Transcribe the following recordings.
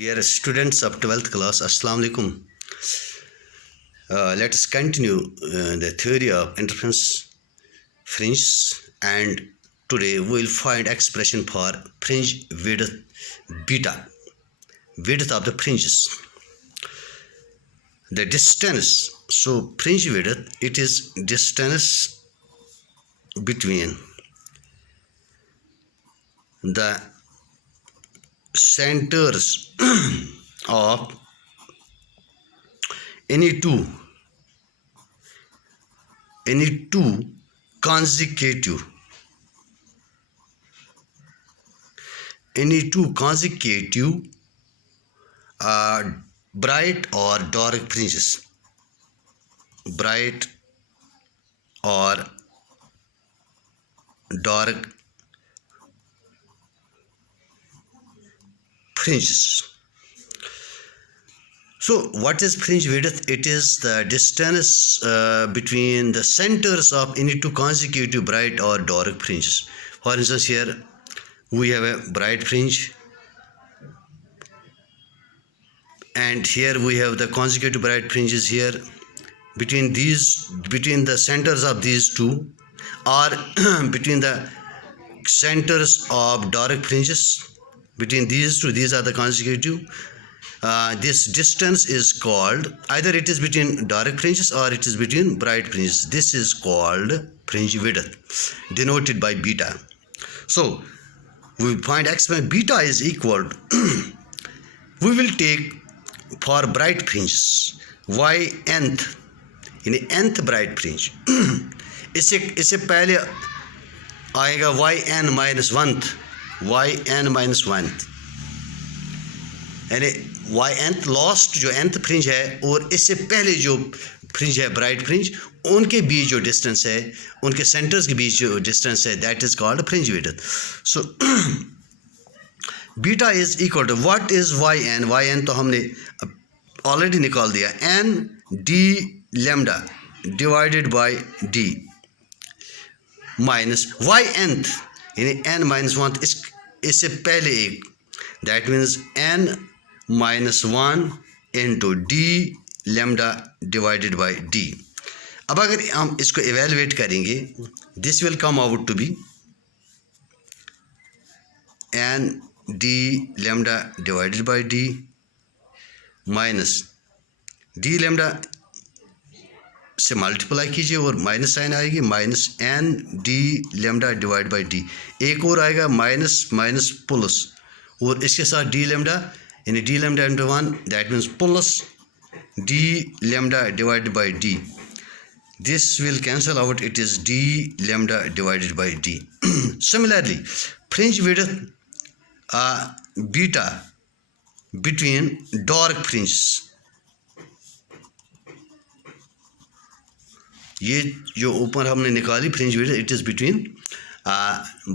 Dear students of 12th class, Assalamu alaikum. Let us continue the theory of interference fringes, and today we will find expression for fringe width beta, width of the fringes. The distance, so fringe width, it is distance between the centers of any two consecutive bright or dark fringes, bright or dark fringes. So what is fringe width? It is the distance between the centers of any two consecutive bright or dark fringes. For instance, here we have a bright fringe, and here we have the consecutive bright fringes here. Between the centers of these two, or between the centers of dark fringes, between these two, these are the consecutive. This distance is called, either it is between dark fringes or it is between bright fringes. This is called fringe width, denoted by beta. So we find expression beta is equal to we will take for bright fringes y nth, यानी nth bright fringe, इससे पहले आएगा yn minus 1th, यानी nth last जो nth fringe है और इससे पहले जो फ्रिंज है ब्राइट फ्रिंज, उनके बीच जो डिस्टेंस है, उनके सेंटर्स के बीच जो डिस्टेंस है, that is called fringe width. So beta is equal to what is yn तो हमने ऑलरेडी निकाल दिया, n d lambda divided by d minus nth, यानी n माइनस 1 इससे पहले एक, that means n minus 1 into d lambda divided by d. अब अगर हम इसको evaluate करेंगे, this will come out to be n d lambda divided by d minus d lambda से मल्टीप्लाई कीजिए और माइनस साइन आएगी, minus n d lambda divided by d. एक और आएगा माइनस माइनस प्लस, और इसके साथ d lambda, यानी d lambda into 1, that means plus d lambda divided by d. This will cancel out, it is d lambda divided by d. Similarly, fringe width beta between dark fringes, ये जो ऊपर हमने निकाली fringe width, it is between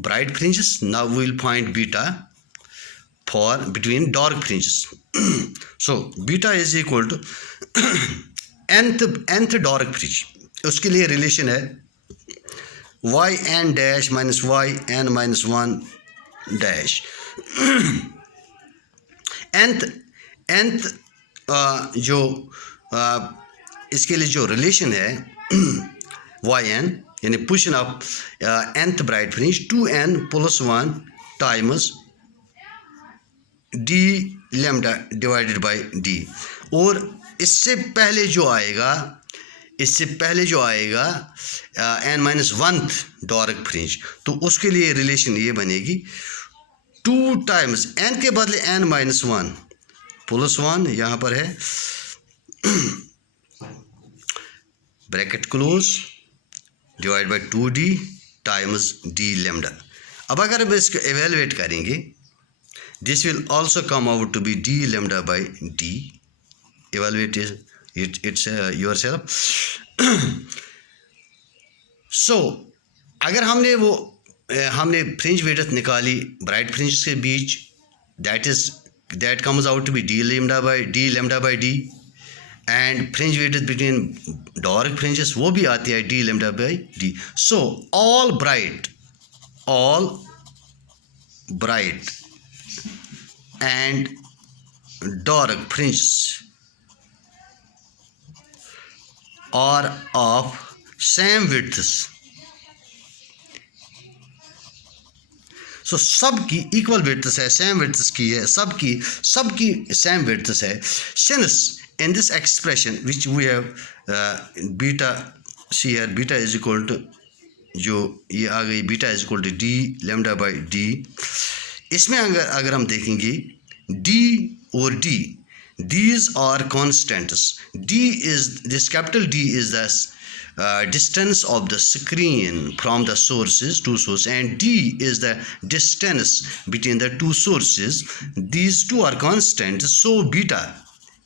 bright fringes. Now we will find beta for between dark fringes. So beta is equal to nth dark fringe, उसके लिए relation है yn dash minus yn minus 1 dash. nth जो इसके लिए जो relation है yn, यानी position of nth bright fringe 2n plus 1 times d lambda divided by d. और इससे पहले जो आएगा n minus 1th dark fringe, तो उसके लिए रिलेशन ये बनेगी 2 times n के बदले n minus 1 plus 1 यहाँ पर है, bracket close, divide by 2d times d lambda. अब अगर हम इसको एवेलुएट करेंगे, this will also come out to be d lambda by d. Evaluate it yourself. So अगर हमने फ्रिंज विड्थ निकाली ब्राइट फ्रिंज के बीच, that comes out to be d lambda by d, and fringe width between dark fringes वो भी आती है d lambda by d. So all bright and dark fringes are of same widths. सो सबकी equal विड्थ्स है, same विड्थ्स की है, सबकी same widths है. Since in this expression which we have beta C है, बीटा इज इक्वल टू, जो ये आ गई beta is equal to d lambda by d. इसमें अगर हम देखेंगे डी और d, these are constants. D is this, capital D is the distance of the screen from the sources, two sources, and D is the distance between the two sources. These two are constants, so beta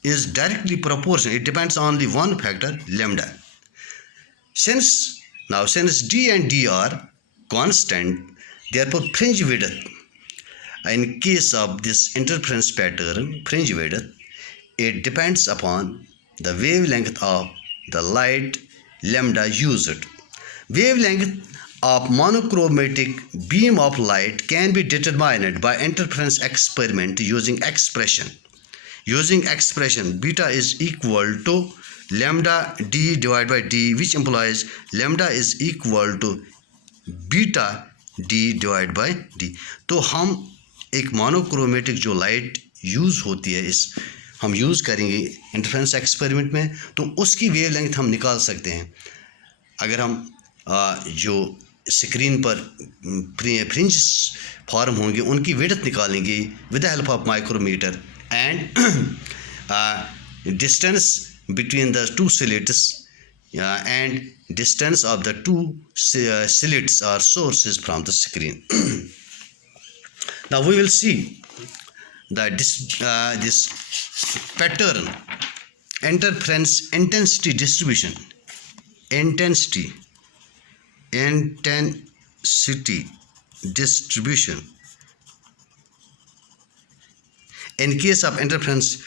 is directly proportional. It depends on only one factor, lambda. Since D and D are constant, therefore fringe width, in case of this interference pattern, fringe width, it depends upon the wavelength of the light lambda used. Wavelength of monochromatic beam of light can be determined by interference experiment using expression. Beta is equal to lambda d divided by d, which implies lambda is equal to beta d divided by d. तो हम एक monochromatic जो light use होती है, इस हम use करेंगे interference experiment में, तो उसकी वेवलेंथ हम निकाल सकते हैं. अगर हम जो स्क्रीन पर फ्रिंज फॉर्म होंगे उनकी विड्थ निकालेंगे with the help of micrometer, and distance between the two slits and distance of the two slits or sources from the screen. Now we will see that this pattern, interference intensity distribution, intensity distribution in case of interference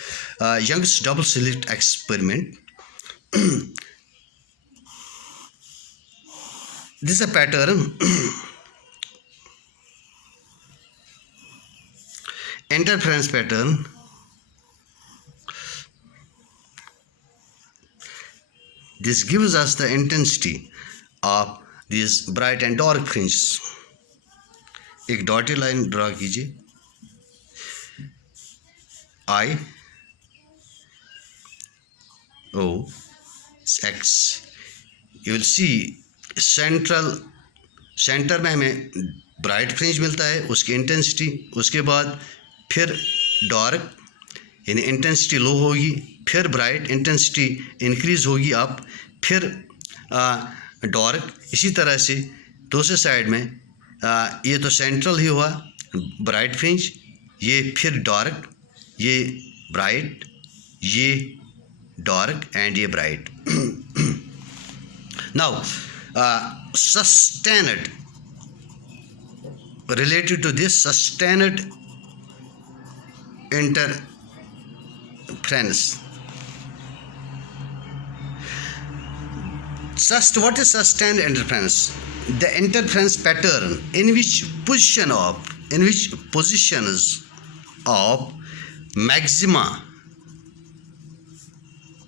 Young's double slit experiment. This is a pattern. Interference pattern. This gives us the intensity of these bright and dark fringes. एक dotted line draw कीजिए. I O X. You will see centre में हमें bright fringe मिलता है, उसकी intensity, उसके बाद फिर डार्क, यानी इंटेंसिटी लो होगी, फिर ब्राइट, इंटेंसिटी इंक्रीज होगी अप, फिर डार्क. इसी तरह से दूसरे साइड में ये तो सेंट्रल ही हुआ ब्राइट फ्रिंज, ये फिर डार्क, ये ब्राइट, ये डार्क एंड ये bright. Now sustained, related to this sustained interference. What is sustained interference? The interference pattern in which positions of maxima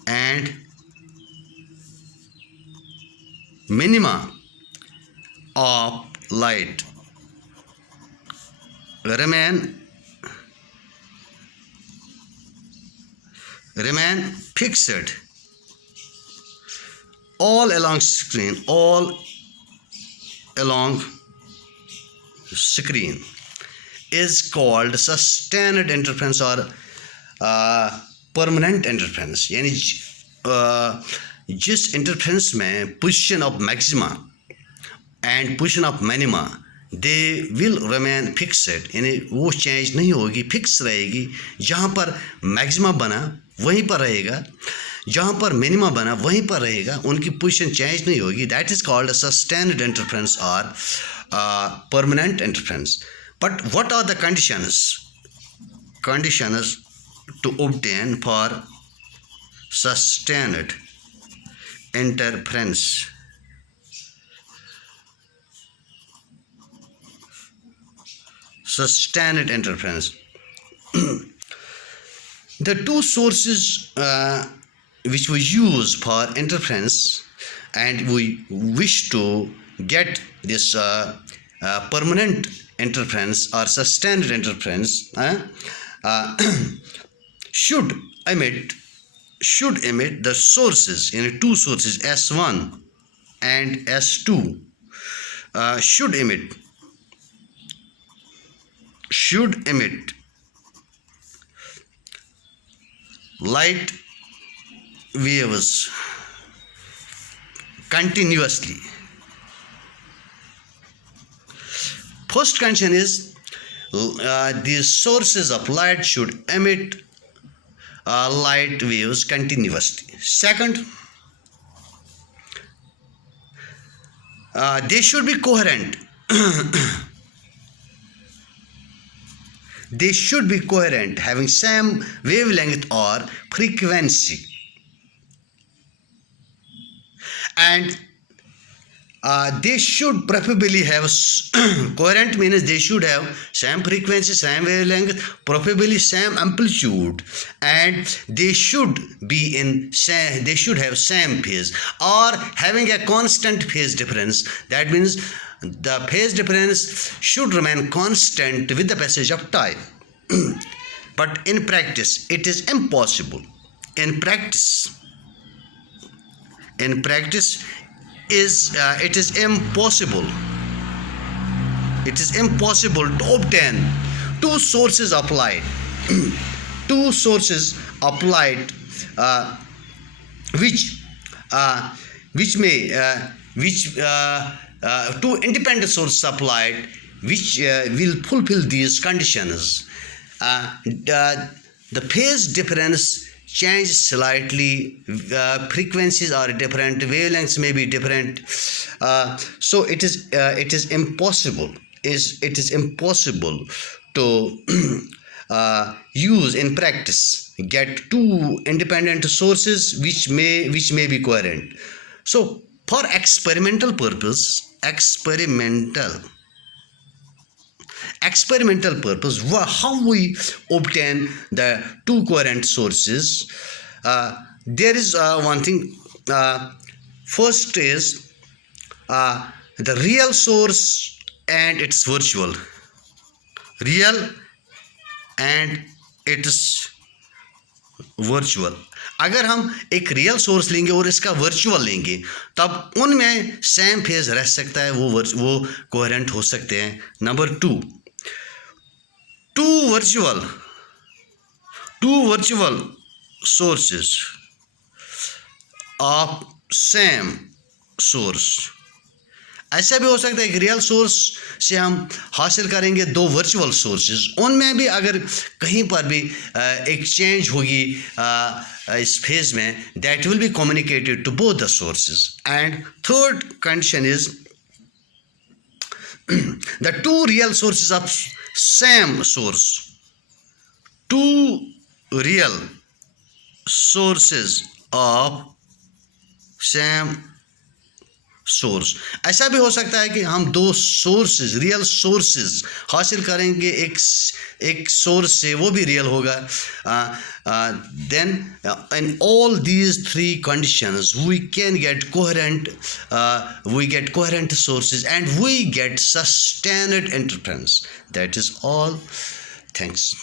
and minima of light remain fixed all along screen, is called sustained interference or permanent interference. यानी जिस interference में position of maxima and position of minima they will remain fixed, यानी वो change नहीं होगी, fix रहेगी. जहाँ पर मैक्सिमा बना वहीं पर रहेगा, जहाँ पर मिनिमा बना वहीं पर रहेगा, उनकी पोजीशन चेंज नहीं होगी. That is called sustained interference और permanent interference. But what are the conditions to obtain for sustained interference? Sustained interference. The two sources which we use for interference, and we wish to get this permanent interference or sustained interference, should emit the sources in two sources S1 and S2 should emit light waves continuously. First condition is these sources of light should emit light waves continuously. Second, they should be coherent. They should be coherent, having same wavelength or frequency, and they should preferably have coherent means they should have same frequency, same wavelength, preferably same amplitude, and they should be they should have same phase or having a constant phase difference. That means the phase difference should remain constant with the passage of time. But in practice it is impossible. In practice it is impossible to obtain two sources of light two independent sources of light which will fulfill these conditions. The phase difference changes slightly, frequencies are different, wavelengths may be different, so it is impossible to use in practice, get two independent sources which may be coherent. So for experimental purpose, how we obtain the two coherent sources? There is one thing. First is the real source and its virtual. Real and its virtual. अगर हम एक real source लेंगे और इसका virtual लेंगे तब उनमें same phase रह सकता है, वो कोहेरेंट हो सकते हैं. Number two virtual sources of same source. ऐसा भी हो सकता है कि रियल सोर्स से हम हासिल करेंगे दो वर्चुअल सोर्सेज, उनमें भी अगर कहीं पर भी एक चेंज होगी इस फेज में, that will be communicated to both the sources. And third condition is the two real sources of same source. Two real sources of same source. ऐसा भी हो सकता है कि हम दो सोर्सेज, रियल सोर्सेज हासिल करेंगे एक सोर्स से, वो भी रियल होगा. Then in all these three conditions we can get coherent sources and we get sustained interference. That is all. Thanks.